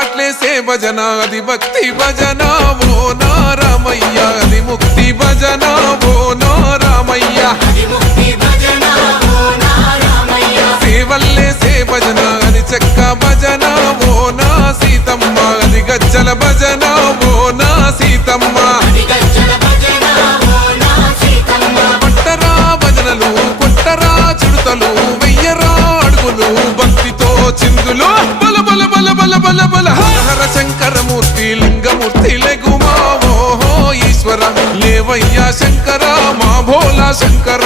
చాట్లేసే భజన అది భక్తి భజన ఓ నా రామయ్య అది ముక్తి భజన ఓ నా రామయ్య సేవల్లేసే భజన అది చెక్క భజన ఓ నా సీతమ్మ అది గజ్జల భజన ఓ నా సీతమ్మ పట్టరా భజనలు కొట్టరా చిడుతలు వెయ్యరా అడుగులు భక్తితో చిందులు బల బల బల బల బల బల హర శంకరమూర్తి లింగమూర్తి లెగుమా ఓహో ఈశ్వర లేవయ్యా శంకర మా భోలా శంకర